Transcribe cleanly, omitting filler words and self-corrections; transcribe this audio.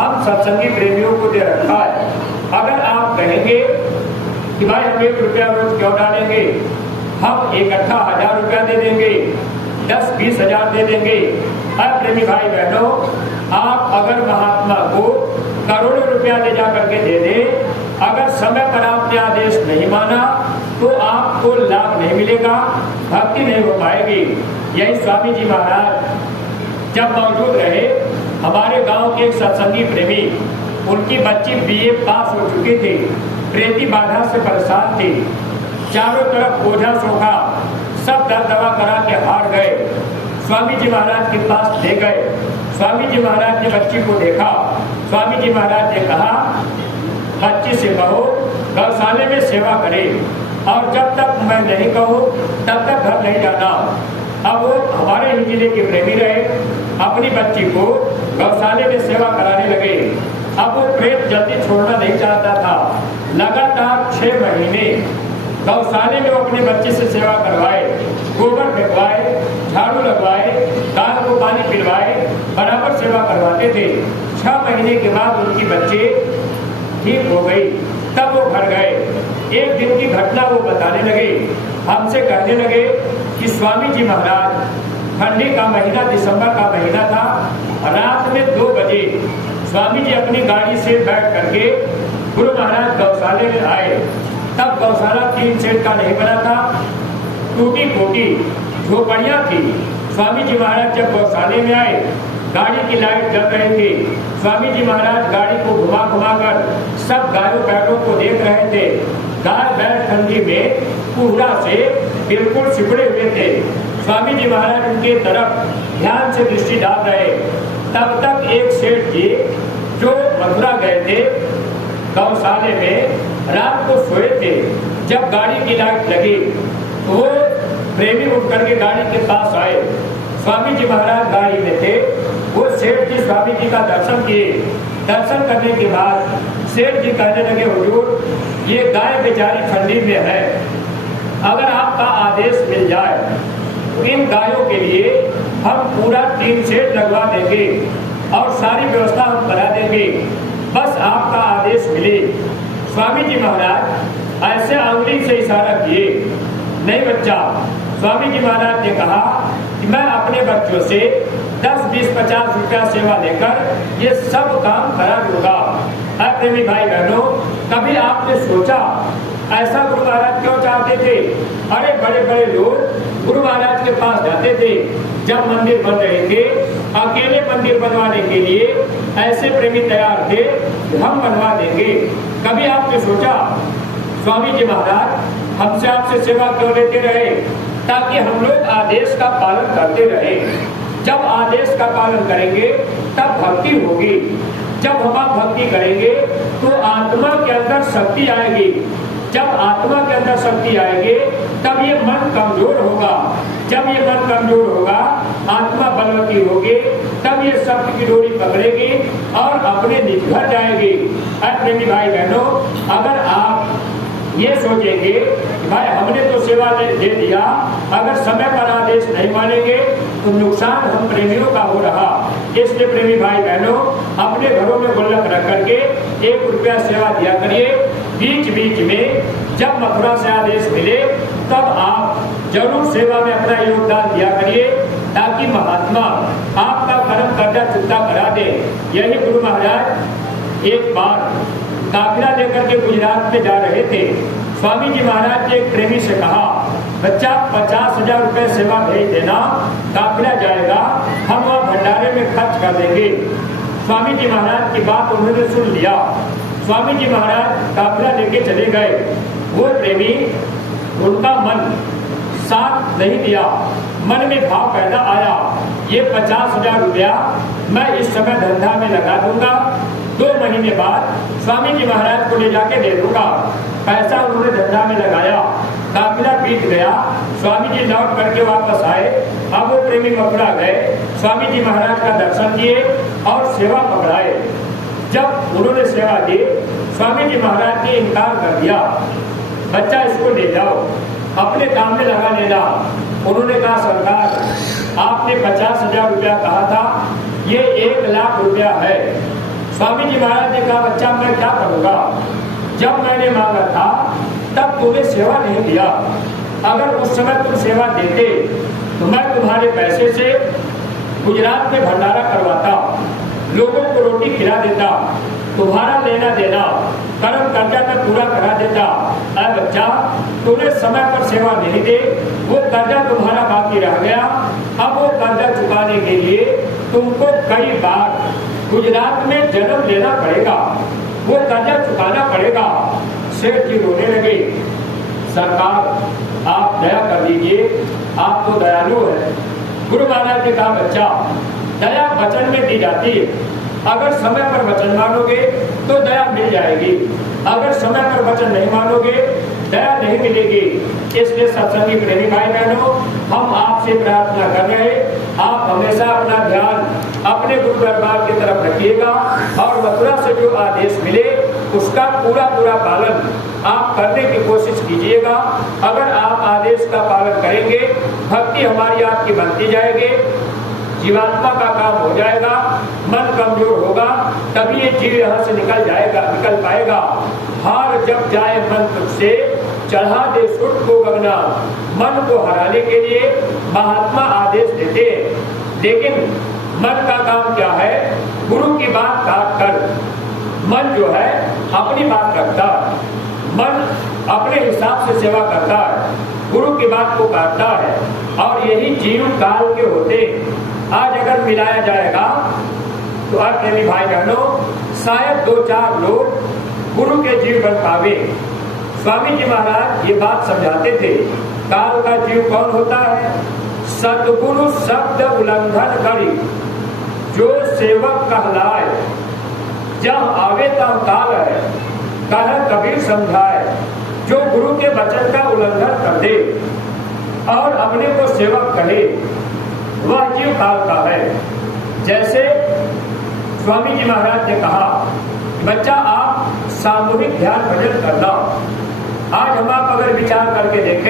हम सत्संगी प्रेमियों को दे रखा है। अगर आप कहेंगे कि भाई हम 1 रुपया रोज क्यों डालेंगे, हम इकट्ठा 1000 रुपया दे देंगे, 10-20 हजार दे देंगे। प्रेमी भाई बहनों, आप अगर महात्मा को करोड़ों रुपया ले जा करके दे दे, अगर समय पर आपने आदेश नहीं माना तो आपको लाभ नहीं मिलेगा, भक्ति नहीं हो पाएगी। यही स्वामी जी महाराज जब मौजूद रहे, हमारे गांव के एक सत्संगी प्रेमी, उनकी बच्ची BA पास हो चुकी थी, प्रेती बाधा से परेशान थी, चारों तरफ बोझा सोखा, सब दर दवा करा के हार गए। स्वामी जी महाराज के पास ले गए। स्वामी जी महाराज ने बच्ची को देखा। स्वामी जी महाराज ने कहा, बच्ची से कहो गौशाले में सेवा करे, और जब तक मैं नहीं कहूँ तब तक घर नहीं जाना। अब वो हमारे ही जिले के प्रेमी रहे, अपनी बच्ची को गौशाले में सेवा कराने लगे। अब वो प्रेत जल्दी छोड़ना नहीं चाहता था। लगातार 6 महीने गौशाले में वो अपने बच्चे से सेवा करवाए, गोबर फेंकवाए, झाड़ू लगवाए, गाय को पानी पिलवाए, बराबर सेवा करवाते थे। 6 महीने के बाद उनकी बच्ची ठीक हो गई। तब वो घर गए। एक दिन की घटना वो बताने लगे, हमसे कहने लगे कि स्वामी जी महाराज, ठंडी का महीना, दिसंबर का महीना था, रात में 2 बजे स्वामी जी अपनी गाड़ी से बैठ करके गुरु महाराज गौशाले में आए। तब गौशाला 3 सेट का नहीं बना था, टूटी फूटी झोपड़ियां थी। स्वामी जी महाराज जब गौशाले में आए, गाड़ी की लाइट जल रही थी। स्वामी जी महाराज गाड़ी को घुमा घुमा कर सब गायों बैलों को देख रहे थे। गाय बैल ठंडी में कोहरा से बिल्कुल सिकुड़े हुए थे। स्वामी जी महाराज उनके तरफ ध्यान से दृष्टि डाल रहे। तब तक एक सेठ जी जो मथुरा गए थे, गौशाले में रात को सोए थे। जब गाड़ी की लाइट लगी तो वो प्रेमी उठ करके गाड़ी के पास आए। स्वामी जी महाराज गाड़ी में थे। वो सेठ जी स्वामी जी का दर्शन किए। दर्शन करने के बाद सेठ जी कहने लगे, हुजूर, ये गाय बेचारी ठंडी में है, अगर आपका आदेश मिल जाए तो इन गायों के लिए हम पूरा 3 सेट लगवा देंगे और सारी व्यवस्था हम करा देंगे, बस आपका आदेश मिले। स्वामी जी महाराज ऐसे अंगुली से इशारा किए, नहीं बच्चा। स्वामी जी महाराज ने कहा कि मैं अपने बच्चों से 10, 20, 50 रुपया सेवा लेकर ये सब काम करा दूंगा। प्रेमी भाई बहनों, कभी आपने सोचा ऐसा गुरु महाराज क्यों चाहते थे? अरे बड़े बड़े लोग गुरु महाराज के पास जाते थे जब मंदिर बन रहे थे। अकेले मंदिर बनवाने के लिए ऐसे प्रेमी तैयार थे, हम बनवा देंगे। कभी आपने सोचा स्वामी जी महाराज हमसे आपसे सेवा क्यों लेते रहे? ताकि हम लोग आदेश का पालन करते रहे। जब आदेश का पालन करेंगे तब भक्ति होगी। जब हम आप भक्ति करेंगे तो आत्मा के अंदर शक्ति आएगी। जब आत्मा के अंदर शक्ति आएगी तब ये मन कमजोर होगा। जब ये मन कमजोर होगा, आत्मा बलवती होगी, तब ये शक्ति की डोरी पकड़ेगी और अपने निखर जाएगी। प्रेमी भाई बहनों, अगर आप ये सोचेंगे भाई हमने तो सेवा दे दिया, अगर समय पर आदेश नहीं मानेंगे तो नुकसान हम प्रेमियों का हो रहा। इसलिए प्रेमी भाई बहनों, अपने घरों में गुल्लक रख करके 1 रुपया सेवा दिया करिए। बीच बीच में जब मथुरा से आदेश मिले तब आप जरूर सेवा में अपना योगदान दिया करिए, ताकि महात्मा आपका कर्म कर्जा चुकता करा दे। यही गुरु महाराज एक बार काफिला लेकर के गुजरात में जा रहे थे। स्वामी जी महाराज ने एक प्रेमी से कहा, बच्चा 50,000 रुपए सेवा भेज देना, काफिला जाएगा, हम वहाँ भंडारे में खर्च कर देंगे। स्वामी जी महाराज की बात उन्होंने सुन लिया। स्वामी जी महाराज काफिला लेके चले गए। वो प्रेमी, उनका मन साथ नहीं दिया, मन में भाव पैदा आया, ये 50,000 रुपया मैं इस समय धंधा में लगा दूंगा, 2 महीने बाद स्वामी जी महाराज को ले जाके दे दूंगा। पैसा उन्होंने धंधा में लगाया, काफिला बीत गया। स्वामी जी लौट करके वापस आए। अब वो प्रेमी मथुरा गए, स्वामी जी महाराज का दर्शन किए और सेवा पकड़ाए। जब उन्होंने सेवा दी, स्वामी जी महाराज ने इनकार कर दिया, बच्चा इसको ले जाओ, अपने काम में लगा लेना। उन्होंने कहा, सरकार आपने 50,000 रुपया कहा था, ये 1 लाख रुपया है। स्वामी जी महाराज ने कहा, बच्चा मैं क्या करूंगा, जब मैंने मांगा था तब तूने सेवा नहीं दिया। अगर उस समय तुम सेवा देते तो मैं तुम्हारे पैसे से गुजरात में भंडारा करवाता, लोगों को रोटी खिला देता, तुम्हारा लेना देना कर्म कर्जा मैं पूरा करा देता। अरे बच्चा, तूने समय पर सेवा नहीं दे, वो कर्जा तुम्हारा बाकी रह गया। अब वो कर्जा चुकाने के लिए तुमको कई बार गुजरात में जन्म लेना पड़ेगा, वो कर्जा चुकाना पड़ेगा। सेठ जी रोने लगे, सरकार आप दया कर दीजिए, आप तो दयालु है। गुरु महाराज ने कहा, बच्चा दया वचन में दी जाती है, अगर समय पर वचन मानोगे तो दया मिल जाएगी, अगर समय पर वचन नहीं मानोगे दया नहीं मिलेगी। इसलिए सत्संगी प्रेमी भाई बहनों, हम आपसे प्रार्थना कर रहे हैं, आप हमेशा अपना ध्यान अपने गुरु दरबार की तरफ रखिएगा और मथुरा से जो आदेश मिले उसका पूरा पूरा पालन आप करने की कोशिश कीजिएगा। अगर आप आदेश का पालन करेंगे, भक्ति हमारी आपकी बनती जाएगी, जीवात्मा का काम हो जाएगा, मन कमजोर होगा, तभी ये जीव यहाँ से निकल पाएगा। हार जब जाए मन तुझसे, चढ़ा दे सुट को गगना। मन को हराने के लिए महात्मा आदेश देते हैं, लेकिन मन का काम क्या है, गुरु की बात काट कर मन जो है अपनी बात रखता है, मन अपने हिसाब से सेवा करता है, गुरु की बात को काटता है, और यही जीव काल के होते। आज अगर मिलाया जाएगा तो आप प्रेमी भाई बहनों, शायद 2-4 लोग गुरु के जीव बन पावे। स्वामी जी महाराज ये बात समझाते थे, काल का जीव कौन होता है, सतगुरु शब्द उल्लंघन करी जो सेवक कहलाए, जब आवे तब काल है कह कबीर समझाए। जो गुरु के वचन का उल्लंघन कर दे और अपने को सेवक कहे, वह जीव काल का है। जैसे स्वामी जी महाराज ने कहा, बच्चा आप सामूहिक ध्यान भजन करना। आज हम आप अगर विचार करके देखें